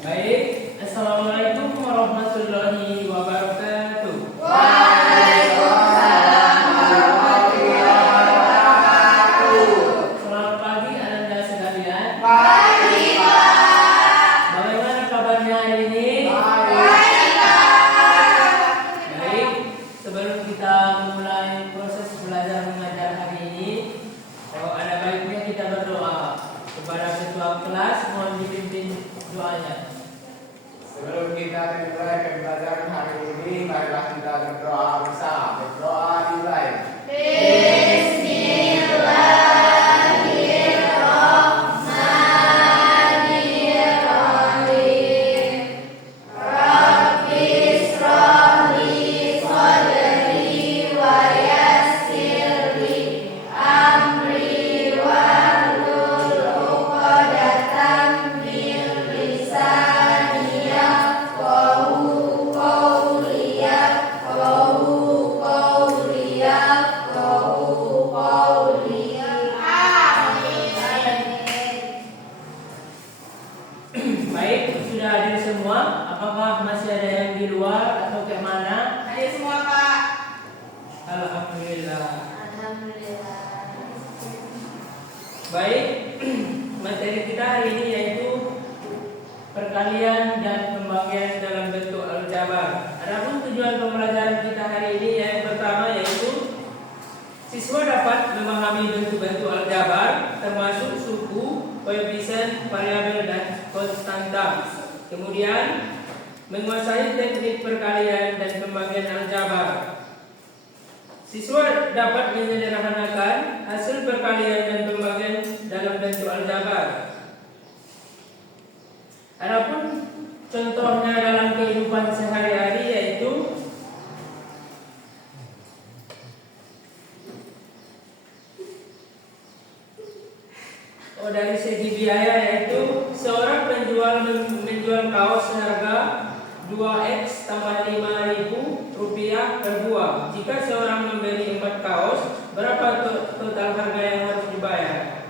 Baik, Assalamualaikum warahmatullahi wabarakatuh. Waalaikumsalam warahmatullahi wabarakatuh. Selamat pagi Anda sekalian. Pagi, Pak. Bagaimana kabarnya hari ini? Baik, Pak. Baik, sebelum kita memulai proses belajar mengajar hari ini, ada baiknya kita berdoa kepada ketua kelas. Mohon dipimpin doanya. Sebelum kita memulai pembelajaran hari ini, marilah kita berdoa bersama. Berdoa dimulai. Baik, sudah hadir semua. Apakah masih ada yang di luar atau ke mana? Hadir semua, Pak. Alhamdulillah. Alhamdulillah. Baik, materi kita hari ini yaitu perkalian dan pembagian dalam bentuk aljabar. Adapun tujuan pembelajaran kita hari ini yang pertama yaitu siswa dapat memahami bentuk-bentuk aljabar termasuk suku, koefisien, variabel dan konstanta. Kemudian menguasai teknik perkalian dan pembagian aljabar. Siswa dapat menyederhanakan hasil perkalian dan pembagian dalam bentuk aljabar. Adapun contohnya dalam kehidupan sehari-hari yaitu dari segi biaya yaitu seorang penjual menjual kaos seharga 2x tambah 5.000 rupiah per buah. Jika seorang membeli 4 kaos, berapa total harga yang harus dibayar?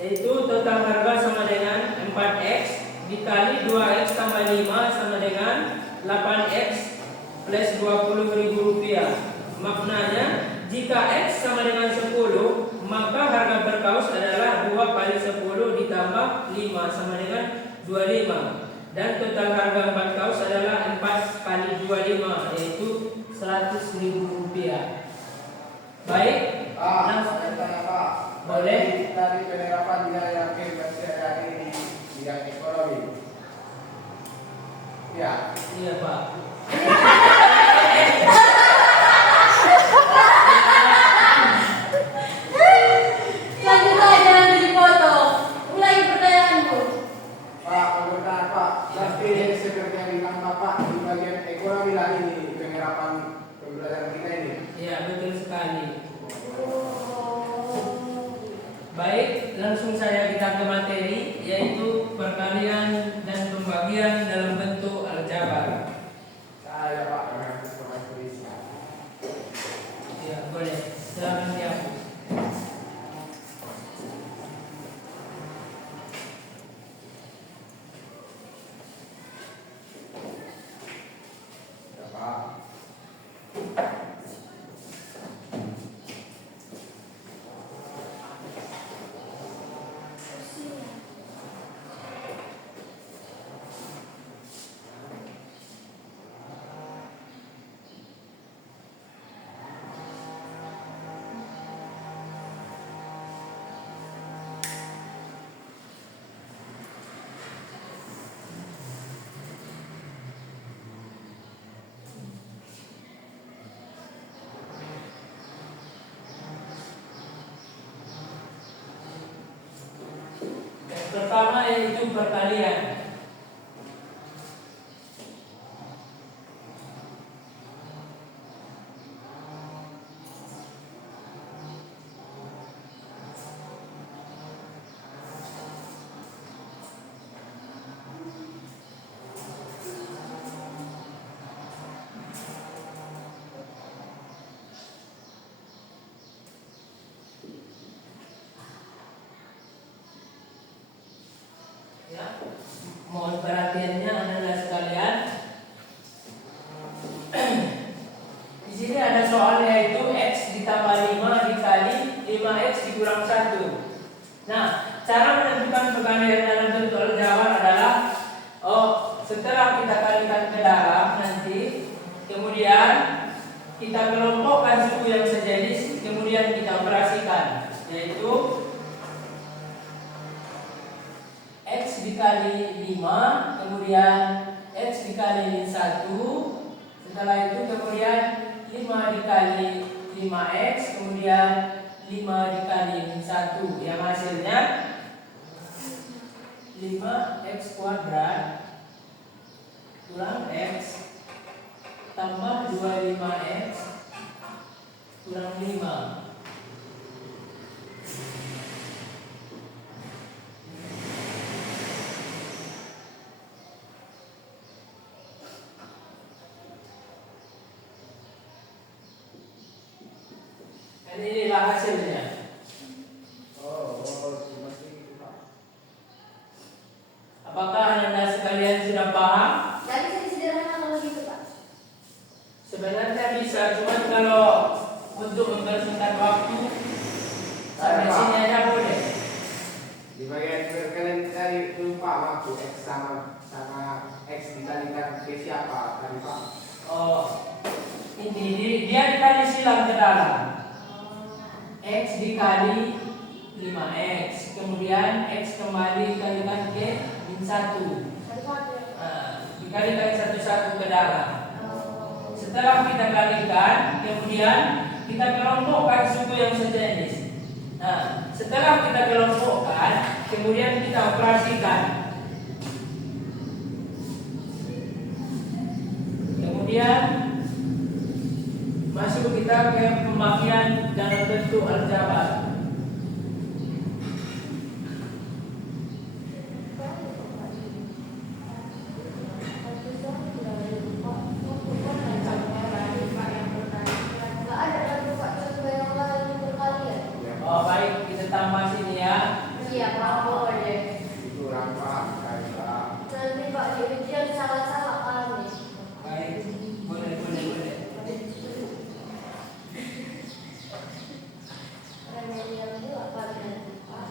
Yaitu total harga sama dengan 4x dikali 2x tambah 5 sama dengan 8x plus 20.000 rupiah. Maknanya jika x sama dengan 10, maka harga per kaos adalah 2 kali 10 ditambah 5 sama dengan 25. Dan total harga 4 kaos adalah 4 kali 25 yaitu 100.000 rupiah. Baik, Pak, saya tanya Pak. Boleh. Tadi penerapan nilai yang sehari-hari di bidang ekonomi. Ya. iya Pak. Selanjutnya jangan dipotong. Ulangi pertanyaanmu. Pak, penggunaan Pak. Tapi seperti yang bilang Bapak di bagian ekonomi lagi di penerapan pembelajaran kita ini. Iya, betul sekali. Baik, langsung saja kita ke materi yaitu perkalian dan pembagian dalam bentuk aljabar. Saya Pak, dengan sekolah polisi. Ya, boleh. Silakan dihapus. Ya Pak. Yang pertama yaitu perkalian. Ya. Mohon perhatiannya adalah sekalian. Di sini ada soal yaitu x ditambah 5 dikali 5x dikurang 1. Nah, cara menentukan perkalian dalam bentuk aljabar adalah setelah kita kalikan ke dalam nanti, kemudian kita kelompokkan suku yang sejenis, kemudian kita operasikan, yaitu x dikali 5, kemudian x dikali 1. Setelah itu kemudian 5 dikali 5x, kemudian 5 dikali 1, yang hasilnya 5x kuadrat kurang x tambah 25x kurang 5. Dan inilah hasilnya. Cuma segitu Pak. Apakah Anda sekalian sudah paham? Nggak bisa disederhanakan kalau gitu, Pak. Sebenarnya bisa, cuma kalau untuk mempersingkat waktu sampai sini aja boleh. Di bagian kalian tadi lupa waktu x sama x dikalikan ke siapa tadi Pak? Ini dia dikali silang ke dalam. X dikali 5x, kemudian x kembali dikalikan ke min 1. Dikalikan satu-satu ke dalam. Setelah kita kalikan, kemudian kita kelompokkan suku yang sejenis. Nah, setelah kita kelompokkan, kemudian kita operasikan. Kemudian masuk kita ke pemakaian dalam bentuk aljabar. Baik, kita tambah sini ya. Iya, Pak, boleh. Kurang Pak, kali Pak. Nanti Pak, dia salah-salah kami. Baik, boleh. Remedial itu apa nanti, Pak?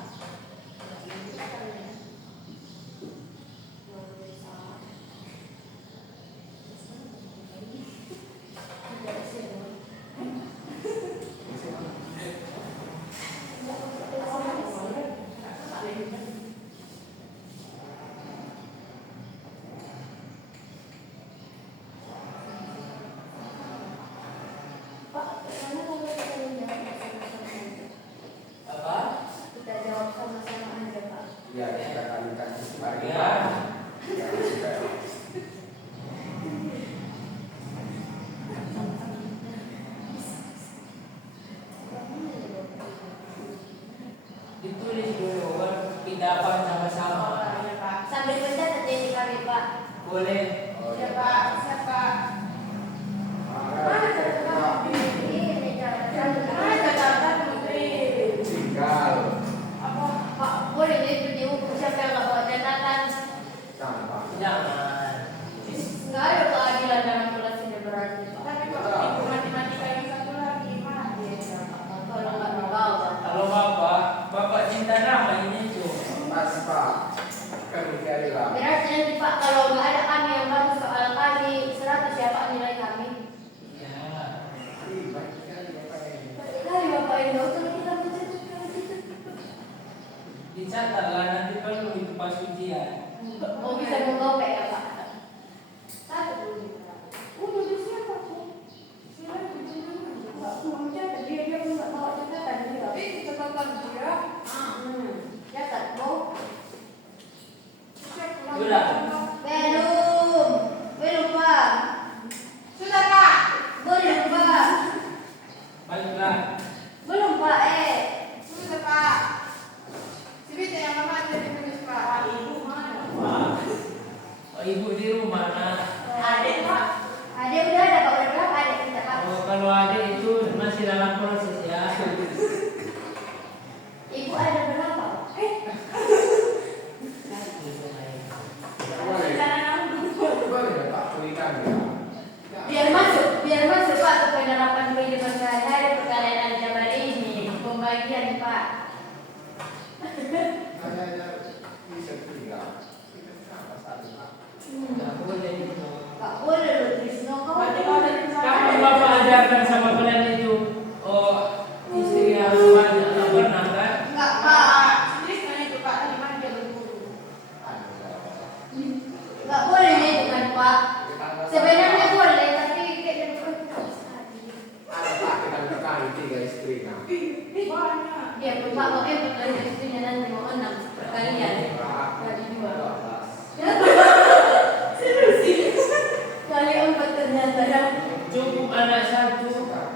Apa? Kita jawab sama-sama aja, Pak. Ya, kita kalikan bareng Ya. Pak. Ya, sudah. Ditulis dulu, kita apa sama-sama. Sambil mencatat jadi kami, Pak. Boleh. Siapa? Mana catatan ini catatan Putri. Tinggal Apa Pak boleh jadi diukur siapa yang nggak bawa catatan? tanpa. Jangan. Nggak ada keadilan dalam kelas ini berarti Pak. Tapi kalau ibu matematika yang satu lagi mana dia? Kalau nggak dibawa. Kalau bapak cinta nama ini tuh. Pas Pak, kami kali lah. Berarti nanti Pak kalau nggak ada kami yang baru soal kami 100 siapa nilai kami? Ya. Baik sekali Bapak ini. Kali Bapak ini nggak usah kita mencatat kalau gitu. Dicatatlah nanti perlu itu pas ujian. Oh bisa menggopek ya Pak? Satu dulu. Udah di siapa tuh? Siapa nggak mau mencatat dia pun nggak bawa catatan dia. Tapi catatan dia. Catat mau? Sudah. Belum Pak. Sudah Pak. Belum Pak. Baiklah. Belum Pak. Sudah Pak. Sebetulnya yang mama ada ditulis Pak. Ibu mana? Pak. Ibu di rumah nak. Ada Pak. Ada udah ada Pak. Udah berapa ada kita Pak? Kalau ada itu masih dalam proses ya. Ibu ada berapa Pak? boleh Pak berikan ya. Biar masuk Pak ke penerapan kehidupan sehari-hari perkalian aljabar ini. Pembagian Pak. Hanya bisa tinggal. Kita kenapa tadi Pak? Nggak boleh itu. Gak boleh loh Trisno. Kamu bapak ajarkan sama kalian itu, oh istri harus banyak, nggak pernah kan? Enggak Pak. Gak boleh itu kan Pak. Sebenarnya boleh tapi kayak Ada Pak kita berkali 3 istri nah. ya Pak mau perkalian istrinya nanti mau 6 perkalian. Kali 2. Serius sih. Kali 4 ternyata ya. Cukup anak satu,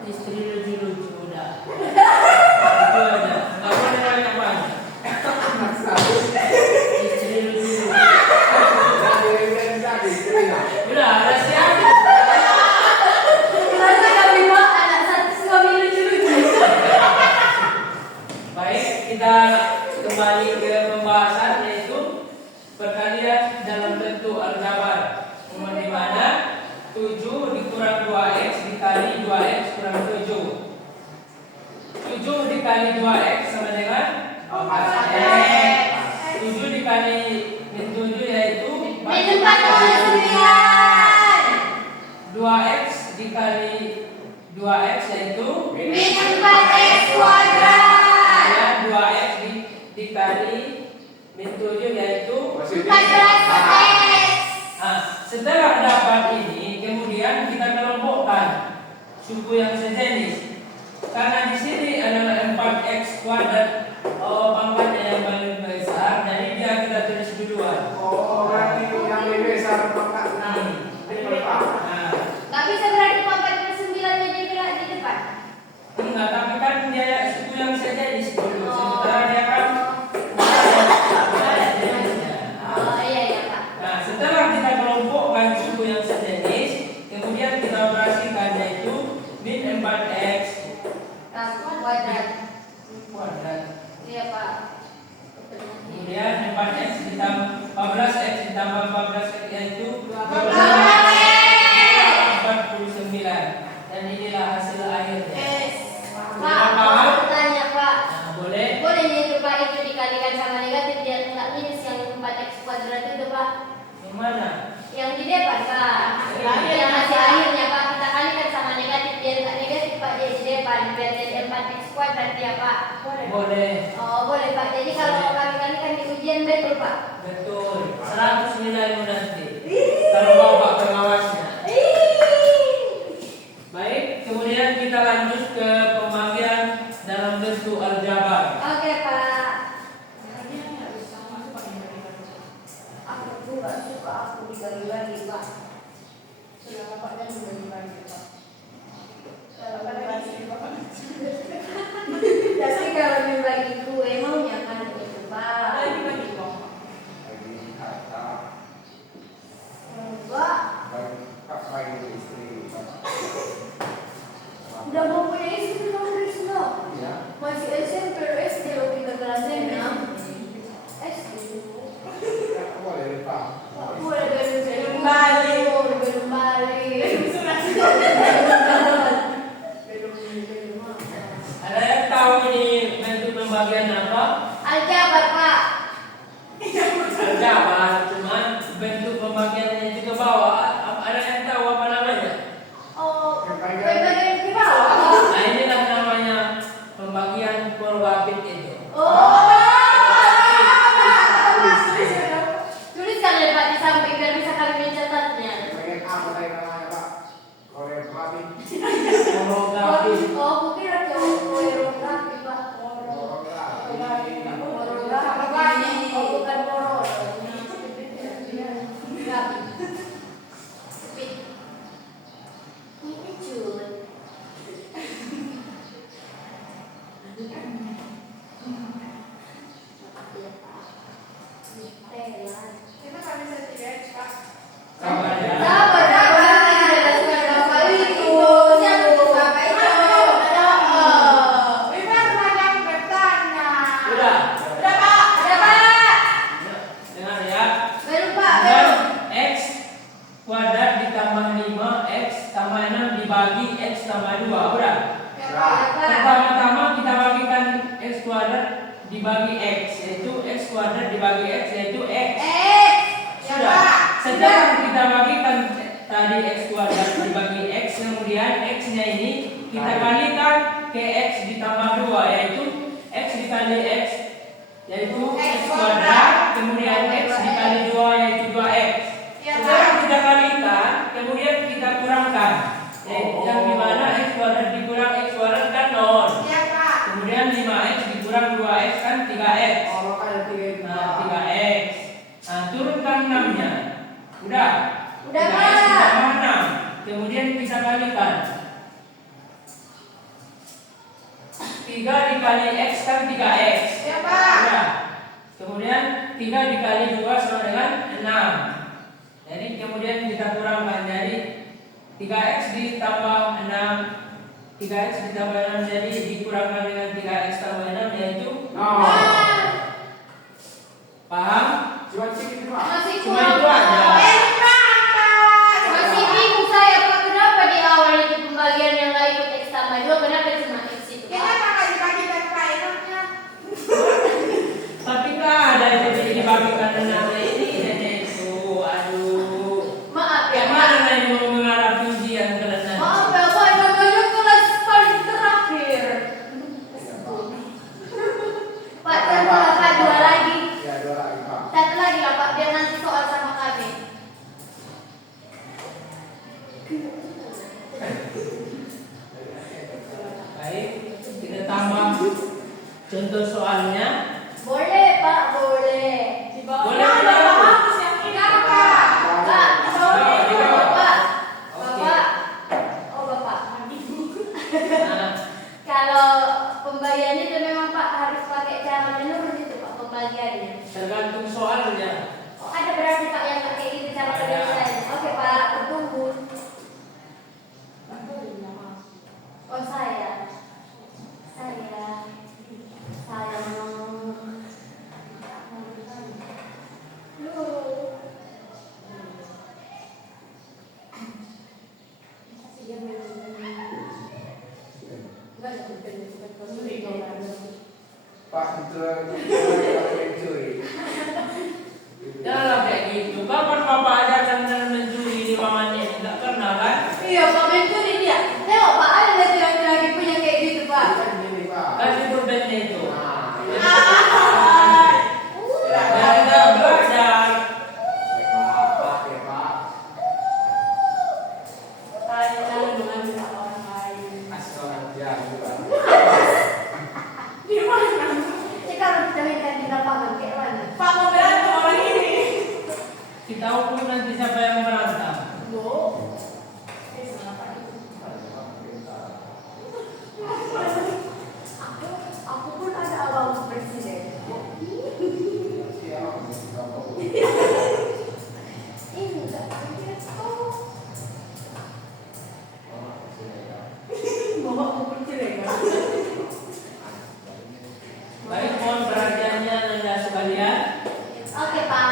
istri lucu-lucu udah. Itu aja, nggak boleh banyak-banyak. Anak satu. Istri lucu-lucu. Jadi istri nah. Udah, ada siapa? Kenapa kami Pak anak satu suami lucu-lucu? Baik, kita kembali ke pembahasan yaitu perkalian dalam bentuk aljabar. Di mana 7 dikurang 2x dikali 2x kurang 7. 7 dikali 2x sama dengan 4x. 7 dikali 7 yaitu 2x dikali 2x yaitu ya 2x dikali min 7 yaitu setelah dapat ini kemudian kita kelompokkan suku yang sejenis karena di sini adalah 4x kuadrat pangkatnya yang paling besar jadi dia kita tulis duluan. Oh, berarti yang lebih besar pangkatnya. Pak. Nah, Gak bisa berarti 4/9 jadi bilang di depan. enggak, tapi kan dia suku yang sejenis dulu sementara dia kan Oh iya Pak. nah, setelah kita kelompokkan suku yang sejenis, kemudian kita operasikan yaitu min 4x Kuadrat. kuadrat. Iya Pak. Kemudian 4x ditambah 14x ditambah 14x yaitu 49. Dan inilah hasil akhirnya. Pak, mau tanya Pak. Nah, boleh? Boleh itu Pak itu dikalikan sama negatif biar enggak minus yang 4x kuadrat itu Pak. Yang mana? Yang di depan Pak. Yang hasil akhirnya Pak kita kalikan sama negatif biar enggak negatif Pak jadi di depan biar jadi 4x kuadrat ya Pak. Boleh. Oh boleh Pak. Jadi kalau kami kalikan di ujian betul Pak. Betul. 100 nilaimu nanti. Kalau bapak pengawasnya. Baik, kemudian kita lanjut ke pembagian dalam bentuk aljabar. Oke Pak. Aku juga suka aku dibagi-bagi Pak. Tapi kalau membagi kue maunya kan itu Pak. Bagi kata Enggak. bagi istri. Udah mau punya istri belum Krisno? Ya. Masih SMP SD lo kita kelas 6. SD. Ya, boleh Pak. Boleh belum balik. Ada yang tahu ini bentuk pembagian apa? Aljabar Pak. Aljabar, cuman bentuk pembagiannya juga bawah. Ada yang tahu apa namanya? Oh, pembagian ke bawah. Nah, inilah namanya pembagian Purwabit itu. Oh. Tuliskan ya Pak di samping biar bisa kami mencatatnya. Pengen apa tadi namanya Pak? Koreografi. Purwabit. Oh, aku kira koreografi Pak. Koreografi. Oh, bukan poro. Kita kami saya 3x dibagi X tambah 2. Udah? Ya Pak. Pertama-tama kita bagikan X kuadrat dibagi X, yaitu X kuadrat dibagi X, yaitu X. Sudah. Setelah kita bagikan tadi X kuadrat dibagi X, kemudian X-nya ini kita kalikan ke X ditambah 2, yaitu X dikali X, yaitu X kuadrat, kemudian X dikali 2, yaitu 2X. Setelah kita kalikan, kemudian kita kurangkan, yang dimana X kuadrat dikurang X kuadrat kan 0. Kemudian 5X dikurang 2X kan 3X. Oh, makanya 3 itu. Nah, 3X. Nah, turunkan 6-nya. Udah? Udah, 3X Pak. ditambah 6. Kemudian kita kalikan. 3 dikali X kan 3X. Udah. Kemudian 3 dikali 2 sama dengan 6. Jadi kemudian kita kurangkan, jadi 3X ditambah 6, 3X ditambah 6 jadi dikurangkan dengan 3X tambah 6, yaitu Oh. paham? Cuma sedikit Pak. Masih Cuma kurang. itu aja. Masih bingung saya Pak, kenapa di awal itu pembagian yang nggak ikut X tambah 2, kenapa cuma X itu Pak? Tapi nggak ada yang jadi dibagikan enaknya ini nenek itu, aduh. Maaf ya Yang Pak. mana yang mau menghadapi ujian kalian nanti? Maaf ya Pak, namanya kelas paling terakhir. Pak, Pak, 2 lagi. Ya, 2 lagi Pak. Satu lagi lah Pak, biar nanti soal sama kami. Baik, kita tambah contoh soalnya. Boleh Pak, boleh. Boleh, Pak, Bapak. Oke. Oh Bapak. Nah, Kalau pembagian itu memang Pak harus pakai cara menurun itu Pak pembagiannya. tergantung soalnya. Oh, ada berarti Pak yang pakai itu cara Ada. penyelesaian. Oke Pak, bertunggu. Oh saya Pak, itu mencuri. Janganlah kayak gitu. Kapan Bapak ajarkan dan mencuri di pamannya? Tidak pernah kan? Iya Pak mencuri dia. Tengok Pak, ada laki-laki punya kayak gitu Pak. Bukan gini Pak. Kasih pulpennya itu. Nah. Dan kita belajar. Pak, ya Pak. Kasih orang dia juga. Sekarang kita minta di lapangan kayak mana? Kita ukur nanti siapa yang berantem. Aku pun ada abang presiden. Ini enggak pakai tahu. Bawa aku bercerai kan? Baik, mohon perhatiannya Anda sekalian. Oke Pak.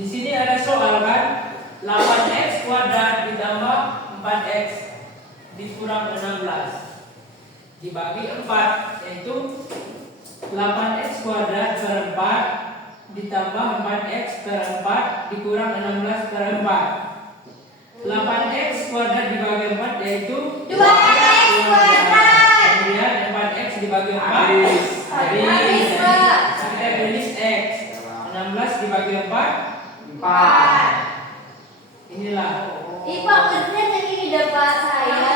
Di sini ada soal kan, 8x kuadrat ditambah 4x dikurang 16 dibagi 4, yaitu 8x kuadrat per 4 ditambah 4x per 4 dikurang 16 per 4. 8x kuadrat dibagi 4 yaitu 2x kuadrat. Kemudian 4x dibagi 4 Habis. Habis, Pak. Kita tulis x. 16 dibagi 4 4. inilah. Pak ujian yang ini dah Pak saya.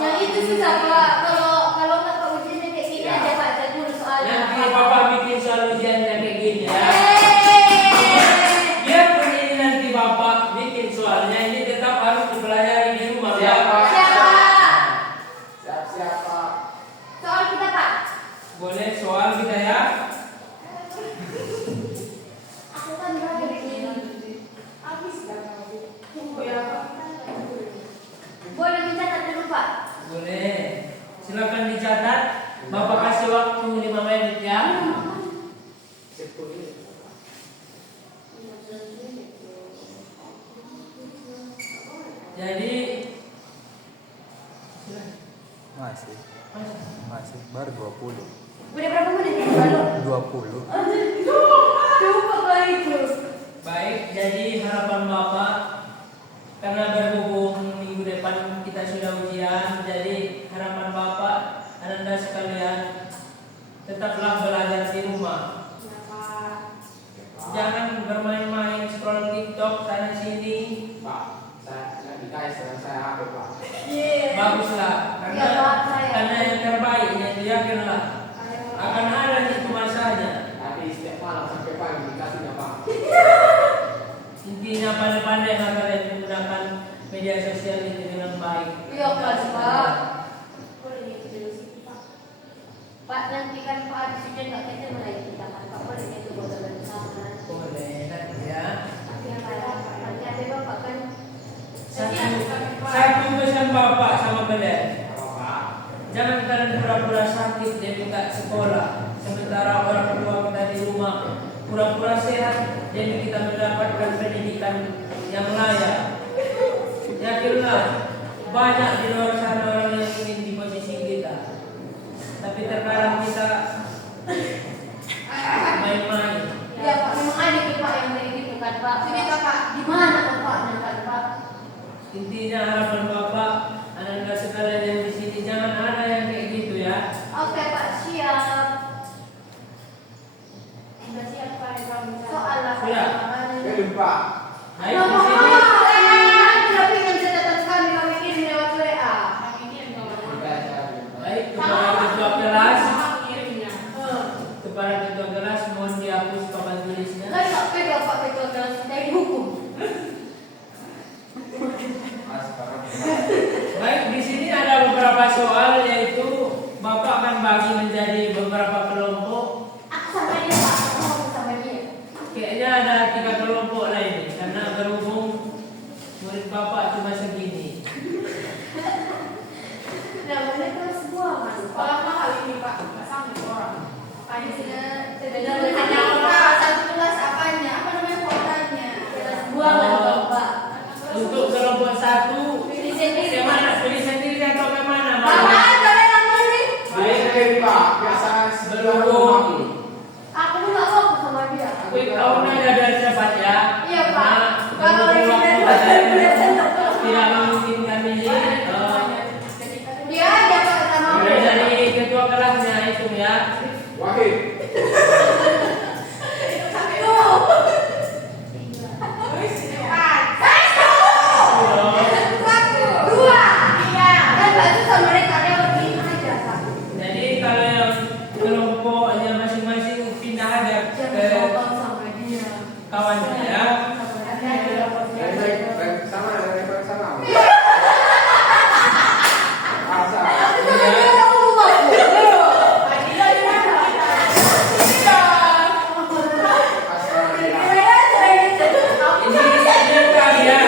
Yang itu susah Pak. Kalau nggak Pak ujiannya kayak gini aja Pak. Saya dulu soalnya. Nanti Papa bikin soal ujiannya kayak gini ya. Yeay. Biarpun ini nanti Bapak bikin soalnya, ini tetap harus dipelajari di rumah ya. Siapa? Siapa? Siap-siap Pak. Soal kita Pak. Boleh soal kita ya. Aku kan berada di sini. Boleh mencatat dulu Pak. Boleh. Silakan dicatat. Bapak kasih waktu 5 menit ya. Jadi Masih. Masih. Baru 20. Udah berapa menit ini baru? 20. Coba kali itu. Baik, jadi harapan Bapak karena berhubung minggu depan kita sudah ujian, jadi harapan Bapak Anda sekalian tetaplah belajar di rumah. Jangan bermain-main scroll TikTok sana sini. Pak, saya dikasih saya HP Pak. Baguslah, Iya, Pak, saya. karena yang terbaik yang yakinlah akan ada di cuma saja. Tadi setiap malam sampai pagi dikasihnya Pak. Intinya pandai-pandai kalian menggunakan media sosial itu dengan baik. Iya Pak. Pak nanti kan Pak Adi sudah nggak kayaknya mulai kita kan Pak boleh itu bodoh bersama. Boleh nanti ya. Tapi yang lain nanti ada Bapak kan. Satu pesan Bapak sama kalian. Pak. Jangan kalian pura-pura sakit dan tidak sekolah. Sementara orang tua kita di rumah pura-pura sehat, jadi kita mendapatkan pendidikan yang layak. Yakinlah, banyak di luar sana orang yang ingin di posisi kita. Tapi terkadang kita main-main. Iya Pak memang ada nih Pak yang kayak gitu kan Pak. Sini Pak gimana Pak kan Pak? Intinya harapan Bapak, anak-anak sekalian yang di sini jangan ada yang kayak gitu ya. Oke Pak siap. Udah siap Pak Soal lah Sudah. Belum Pak. Baik di sini. Tapi yang catatan kami kami ini lewat WA. Baik kepada ketua kelas, kepada ketua kelas mohon dihapus papan tulisnya. Lah tak pegang Pak ketua kelas kita dihukum. Baik di sini ada beberapa soal yaitu Bapak akan bagi menjadi beberapa kelompok. Aku sama dia Pak, aku mau sama dia. Kayaknya ada 3 kelompok lah ini karena berhubung murid Bapak cuma segini. Nah, mereka semua Mas. Sekolah mahal ini Pak, nggak sanggup orang. Tadi sudah Hanya orang satu kelas apanya? Apa namanya kuotanya? buang lah Pak. Untuk kelompok 1 Pilih sendiri. kemana? Pilih sendiri atau kemana? Bapak ada yang ini. Baik sendiri Pak. Biasa sebelum Berhubung Aku pun nggak mau sama dia. quick count aja biar cepat ya. Iya Pak. Karena Kalau ini berhubung waktu tidak memungkinkan ini. dia aja Pak sama Mulai dia. dari ketua kelasnya itu ya. Wahid. Dua. Iya. Dan baju sama mereka dia begini aja Pak. Jadi kalau yang kelompoknya masing-masing pindah aja ke sama dia. kawannya ya. Baik sama dari sama. Asa. Ini tadi ya.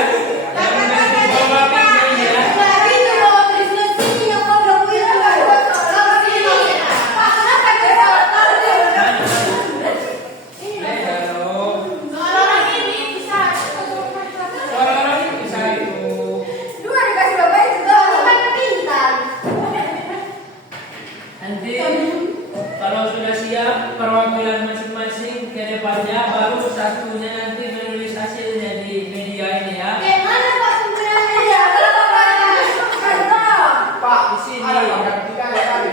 Yang masih bawa pikirnya ya. Orang-orang ini bisa itu. Nanti kalau sudah siap perwakilan masing-masing ke depannya baru satunya nanti menulis hasilnya di media ini ya. Pak, Di sini. ada Pak tiga kali.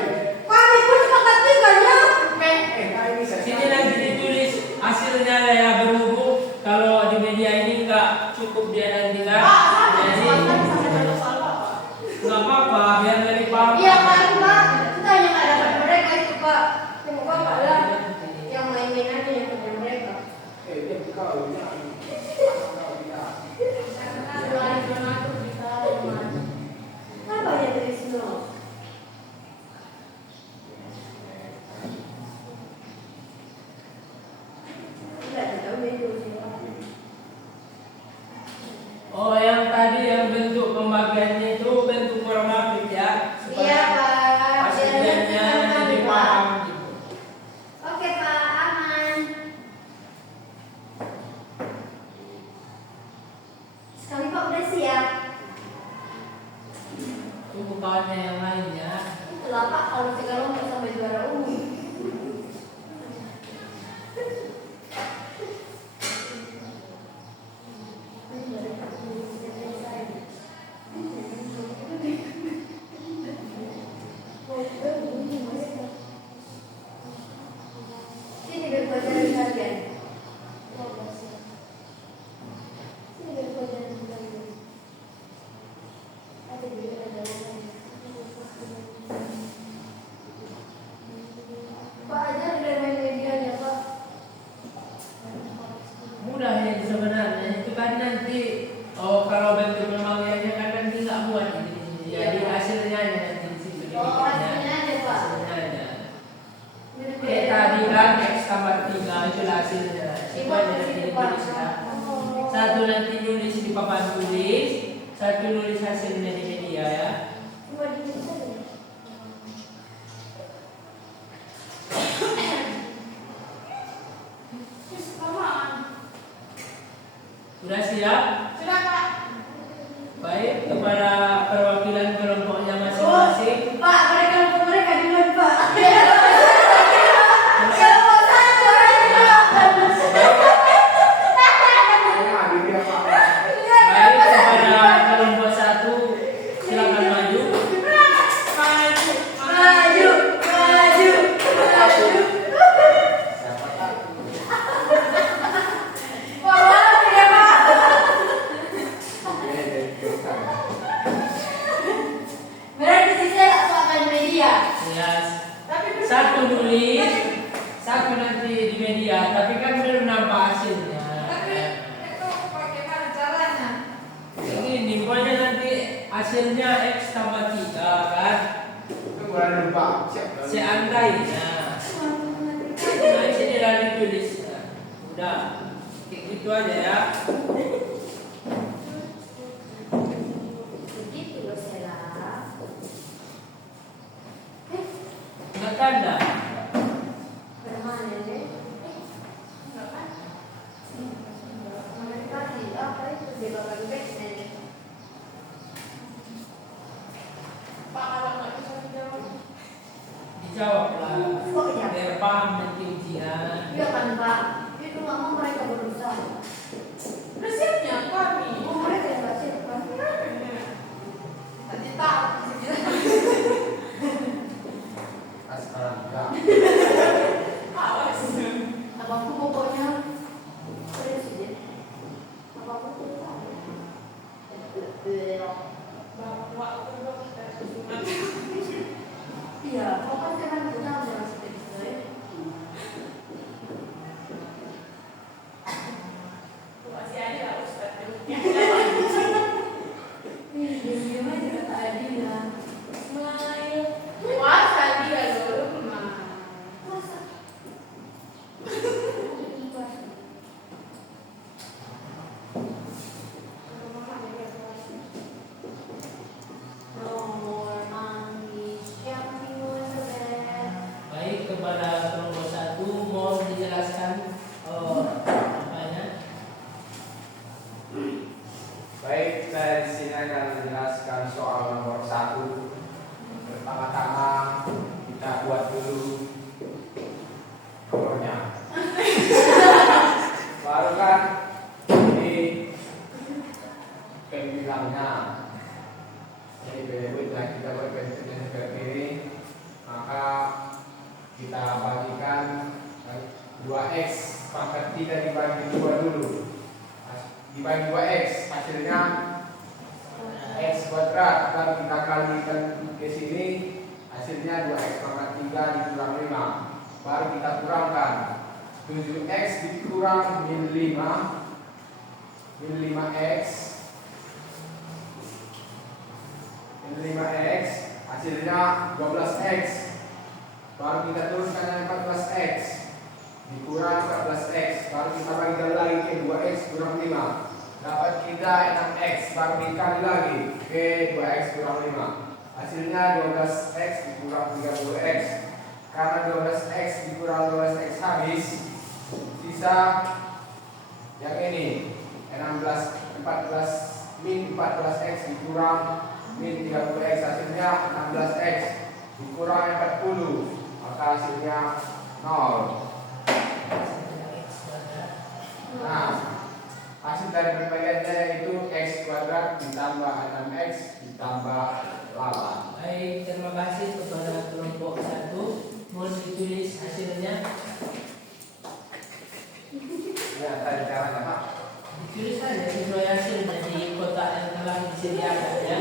Kali bisa. Sini nanti ditulis hasilnya ya berhubung kalau di media ini nggak cukup dia nanti kan. Jadi nggak apa-apa biar dari paham. Iya kan Pak, kita hanya nggak dapat mereka itu Pak. Tunggu Bapak lah yang main-main aja yang punya mereka. Dia kau ini. Apa ya dari sini? Tidak tahu itu siapa. Oh yang tadi yang bentuk pembagiannya itu bentuk formatif ya. Iya Pak. Hasilnya lebih paham gitu. Oke Pak, aman. Sekali Pak udah siap. Tunggu kawannya yang lainnya. kalau sekarang nggak sampai juara umum. Sini biar gua ajarin kalian. Sini biar gua ajarin kalian. Ada juga ada. Pak ajar dari main medianya Pak. Mudah ya sebenarnya, itu kan nanti kalau bentuk pemanggilannya kan nanti nggak buat di sini. Jadi hasilnya aja nanti di situ. Oh, hasilnya aja Pak. Hasilnya aja. Kayak tadi kan X tambah 3 itu hasilnya. Itu aja nanti ditulis ya. Satu nanti nulis di papan tulis, satu nulis hasilnya di media ya. Cuma di sini saja. Sudah siap? Sudah Pak. Baik, kepada perwakilan kelompoknya masing-masing. Pak, mereka duluan Pak. Kelompok satu Kayaknya ada dia Pak. Baik, kepada kelompok 1 silakan maju. maju. Siapa tak? Wah, ya Pak. Berarti sisa lakukan media. Yes. Satu nulis, satu nanti di media, tapi kan belum nampak hasilnya. Itu bagaimana caranya? Ini pokoknya nanti hasilnya X tambah 3 kan? Itu bukan lupa. Siap. Seandainya. Nah, sini lah ditulis. Nah, udah. Kayak gitu aja ya. Begitu loh Sela. Nggak tanda. Bermana deh? Enggak kan? Mereka apa itu dia bakal backstage. Pak kalau nggak bisa dijawab. Dijawab lah. Oh, iya. Biar paham nanti ujian. Iya kan Pak, itu nggak mau mereka berusaha. Udah siapnya kami. Oh mereka yang nggak siap kan? Tadi tak. Sekarang enggak. Awas. Abangku pokoknya presiden. Abangku tuh tahu. Bawa dulu kita susunan. Iya, kau kan sekarang kita jangan seperti itu. Masih ada lah Ustaz. Diam-diam aja kata Adila. Smile. Puasa dia dulu mah. Masa? Nomor manis yang timun sebet. Baik, kepada kelompok 1 mohon dijelaskan apanya. Baik, saya di sini akan menjelaskan soal nomor 1. Pertama-tama kita buat dulu nomornya. Baru kan ini pembilangnya. Jadi bila kita berbentuk seperti ini, maka kita bagikan 2x pangkat 3 dibagi 2 dulu. Dibagi 2x hasilnya x kuadrat, lalu kita kalikan ke sini hasilnya 2x pangkat 3 dikurang 5, baru kita kurangkan 7x dikurang min 5x hasilnya 12x, baru kita teruskan dengan 14x dikurang 14x, baru kita bagi lagi ke 2x kurang 5, dapat kita 6x, baru dikali lagi ke 2x kurang 5, hasilnya 12x dikurang 30x. Karena 12x dikurang 12x habis, sisa yang ini 14x dikurang min 30x, hasilnya 16x. dikurangi 40, maka hasilnya 0. Nah, hasil dari pembagiannya itu x kuadrat ditambah 6x ditambah 8. Baik, terima kasih kepada kelompok 1. Mohon ditulis hasilnya. Ya, tadi caranya Pak. Ditulis saja sesuai hasilnya di kotak yang telah disediakan ya.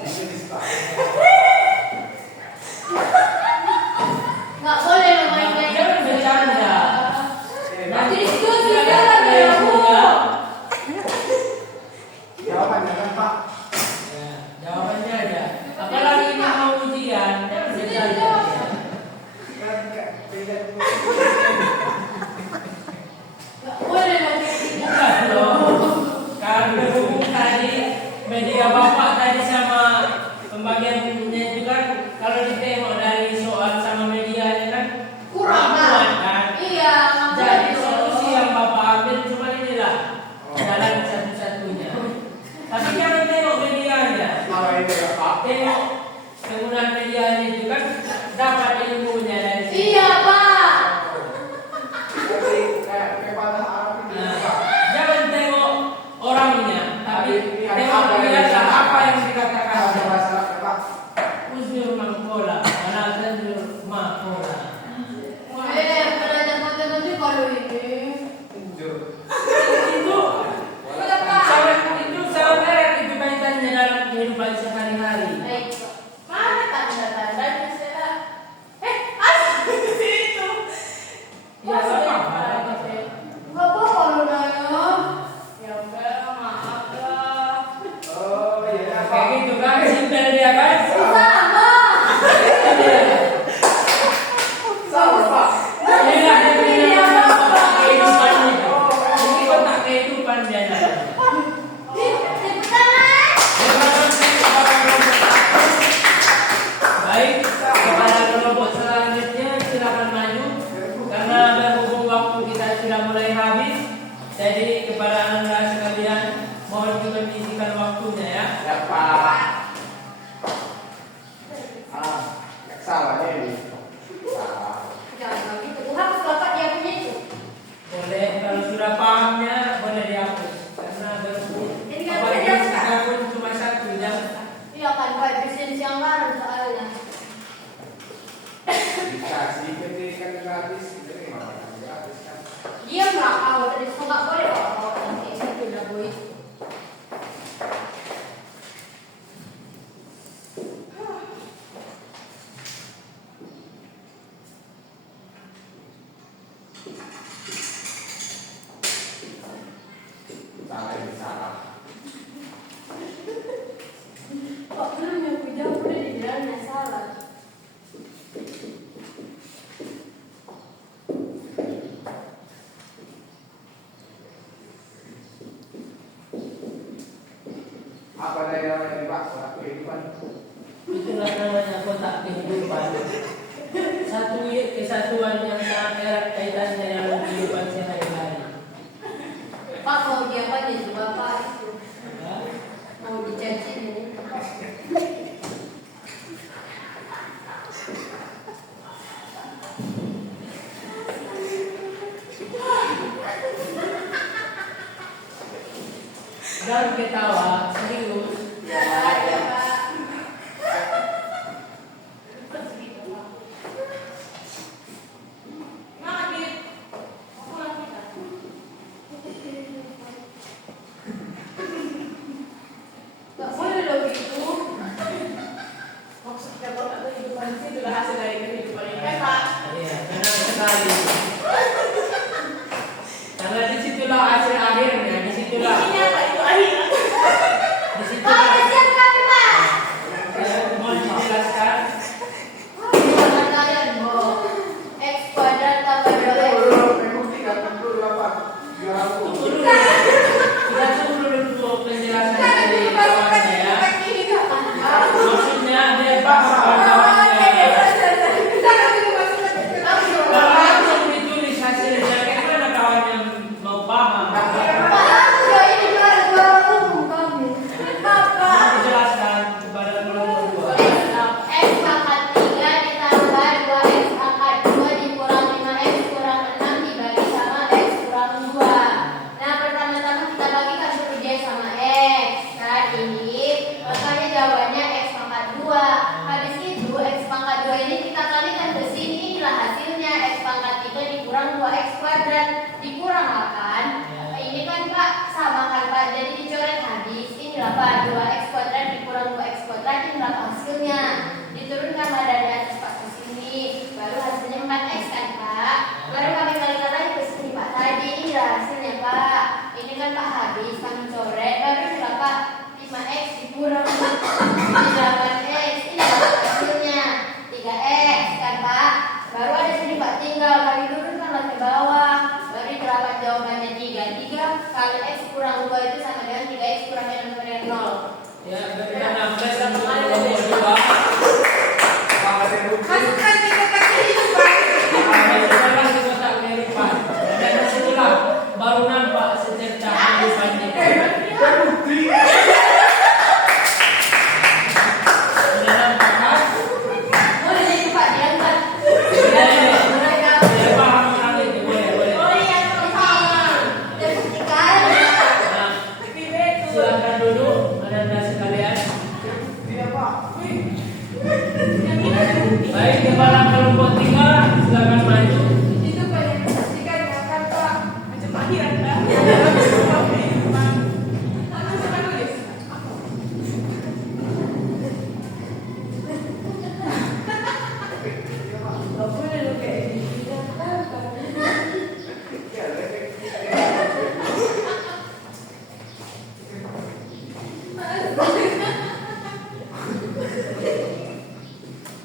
Ditulis Pak. Nggak boleh lo main-main. Jangan bercanda. Nanti di situ Tidak sudah ada ada yang punya. Jawabannya kan Pak. Ya, jawabannya ada. Apalagi ini mau ujian, jangan bercanda. Kan nggak beda. nggak boleh lo kayak gitu. Bukan loh. Kan berhubung tadi media bapak tadi sama pembagiannya itu kan kalau ditengok dari soal sama medianya kan Kurang kuat kan? Iya. Jadi makanya solusi dong. yang bapak ambil cuma inilah jalan satu-satunya. Tapi jangan tengok medianya. Kalau itu ya Pak. Tengok penggunaan medianya itu kan dapat ilmunya dari situ. Iya Pak. Jadi kayak pada Arab ini Nah, Pak. jangan tengok orangnya, tapi tengok penjelasan apa yang dikatakan. Ada bahasa Arab Pak. Uznur mangkola, wala tanzur makola. Pernah dapat nanti kalau ini. Tunjuk. Itu sangat itu kaitannya dalam kehidupan sehari-hari. Baik. Mana tanda-tandanya saya? Itu. Ya, apa-apa. Nggak apa-apa lu Naya. Ya udah, maaf lah. Oh iya Kayak Pak. gitu kan, simpel dia kan. Sama. Sama Pak. Inilah kehidupan itu. Ini kotak kehidupan dia. Baik, kepada kelompok selanjutnya silakan maju karena berhubung waktu kita sudah mulai habis. Jadi kepada anda sekalian mohon dikondisikan waktunya ya. Ya Pak. Salah ini. Salah. Jangan gitu. Hapus bapak dia punya itu. Boleh kalau sudah pahamnya boleh dihapus karena berhubung Ini kan Bapak beda, Ibu Pak. kita pun cuma 1 jam. Iya kan, Pak. Bisnis yang baru soalnya. Dikasih pendidikan gratis, jadi makan gratis kan. Dia nggak mau tadi nggak boleh bawa nanti itu udah boy. Salah ini salah. Kok belum yang jauh udah dibilangnya salah. Apa daerah ini Pak? Kotak kehidupan. Itulah namanya kotak kehidupan. Satu kesatuan yang sangat erat kaitannya dalam kehidupan sehari-hari. Pak mau dia apa aja sih bapak itu Ya. mau dicaci ini. Jangan ketawa, serius. Ya, ya Pak. Nggak boleh loh gitu. Maksudnya kotak kehidupan itu adalah hasil dari kehidupan ini kan Pak? Iya, benar sekali. Karena disitulah hasil akhirnya, disitulah, Ini apa itu akhirnya? disitulah, Siap kami kurang 8X. Ini Pak hasilnya 3X kan Pak. Baru ada sini Pak tinggal kali turun kan ke bawah. Baru dapat jawabannya 3. 3 kali X kurang 2 itu sama dengan 3X kurang 6 sama dengan 0. Ya, bagaimana? Sama kali dua. Masukkan di kotak itu, Pak. Sekarang di kotak kehidupan. Dan disitulah baru nampak secerca kehidupan itu. Sudah nampak kan? Boleh jadi Pak diangkat. Saya paham hal itu. Boleh. Oh iya, paham. Dan buktikan. Nah, silakan duduk, anda sekalian. Baik, kepala kelompok 3, silakan maju. Itu Pak yang pastikan diangkat, Pak. Macam akhirat, Pak. Masukkan dulu. Nggak boleh lo kayak gini.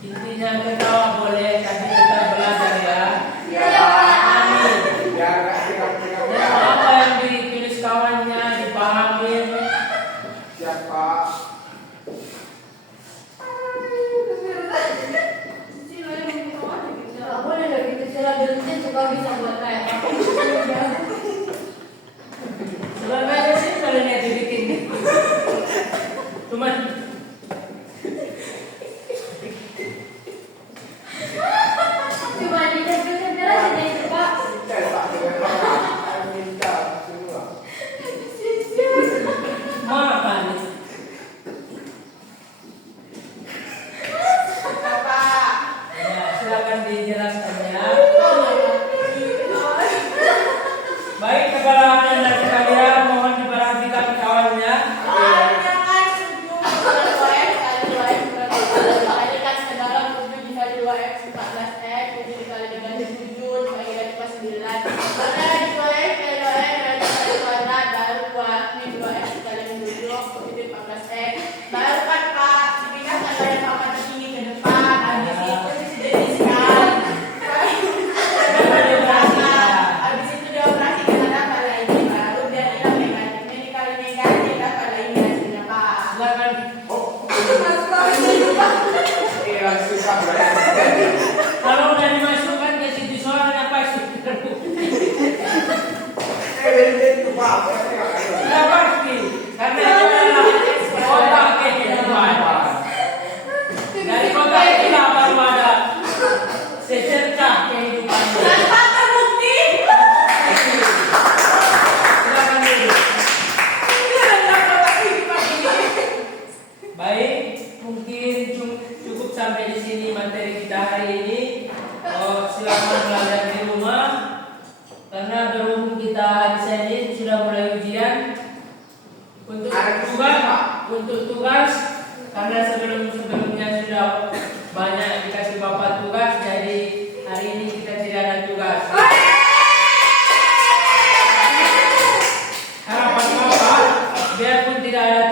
Intinya ketawa boleh, tapi tetap belajar ya. Iya Pak. Amin. Biar nggak tinggal-tinggal. Dan apa yang ditulis kawannya dipahamin. Siapa? Nggak boleh dong gitu. Sila berhenti juga bisa buat kayak apa. Sebenarnya sih kalian yang dibikin. Cuman Cuma dicek-cek aja itu Pak. Minta Pak dengan Pak. Minta semua. makan. Ya, silakan dijelaskan ya. Baik, kepala anda sekalian, mohon diperhatikan kawannya. Baru kan Pak, dipindahkan dari papan tertinggi ke depan. Habis itu disesuaikan. Habis itu dioperasikan ada apa lagi baru dia bilang negatif. Jadi kalau negatif dapat lagi hasilnya Pak. Silakan. Iya, susah banget. Kalau udah dimasukkan ke situ soalnya pasti terbukti. Itu Pak. Sudah pasti, karena itu adalah kotak kehidupan. Dari kotak itulah baru ada secerca kehidupan. Tanpa terbukti. Silakan dulu. Baik, mungkin cukup sampai di sini materi kita hari ini. Silakan belajar di rumah. Karena berhubung kita di sini sudah mulai ujian. Untuk tugas, karena sebelumnya sudah banyak dikasih bapak tugas, jadi hari ini kita tidak ada tugas. Harapan bapak, biarpun tidak ada